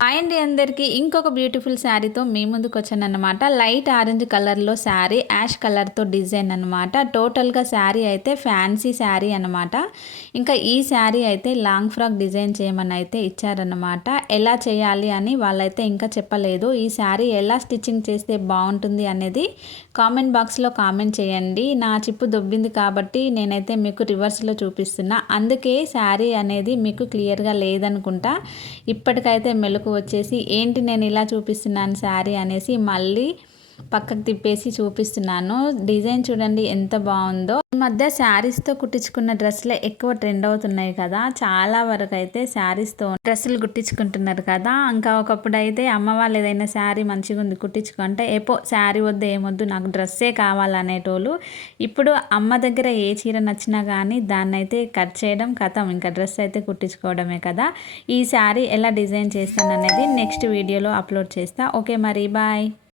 Hi అండి అందరికీ ఇంకొక బ్యూటిఫుల్ శారీతో మీ ముందుకు వచ్చానన్నమాట. లైట్ ఆరెంజ్ కలర్లో శారీ, యాష్ కలర్తో డిజైన్ అనమాట. టోటల్గా శారీ అయితే ఫ్యాన్సీ శారీ అనమాట. ఇంకా ఈ శారీ అయితే లాంగ్ ఫ్రాక్ డిజైన్ చేయమని అయితే ఇచ్చారన్నమాట. ఎలా చేయాలి అని వాళ్ళైతే ఇంకా చెప్పలేదు. ఈ శారీ ఎలా స్టిచ్చింగ్ చేస్తే బాగుంటుంది అనేది కామెంట్ బాక్స్లో కామెంట్ చేయండి. నా చిప్పు దొబ్బింది కాబట్టి నేనైతే మీకు రివర్స్లో చూపిస్తున్నా, అందుకే శారీ అనేది మీకు క్లియర్గా లేదనుకుంటా. ఇప్పటికైతే మెలకు వచ్చేసి ఏంటి నేను ఇలా చూపిస్తున్నాను శారీ అనేసి మళ్ళీ పక్కకు తిప్పేసి చూపిస్తున్నాను. డిజైన్ చూడండి ఎంత బాగుందో. ఈ మధ్య శారీస్తో కుట్టించుకున్న డ్రెస్సులే ఎక్కువ ట్రెండ్ అవుతున్నాయి కదా. చాలా వరకు అయితే శారీస్తో డ్రెస్సులు కుట్టించుకుంటున్నారు కదా. ఇంకా ఒకప్పుడు అయితే అమ్మ వాళ్ళు ఏదైనా శారీ మంచిగా ఉంది కుట్టించుకుంటే శారీ వద్దు ఏమొద్దు నాకు డ్రెస్సే కావాలనేటోళ్ళు. ఇప్పుడు అమ్మ దగ్గర ఏ చీర నచ్చినా కానీ దాన్ని అయితే కట్ చేయడం కథం, ఇంకా డ్రెస్ అయితే కుట్టించుకోవడమే కదా. ఈ శారీ ఎలా డిజైన్ చేస్తాను అనేది నెక్స్ట్ వీడియోలో అప్లోడ్ చేస్తా. ఓకే మరి బాయ్.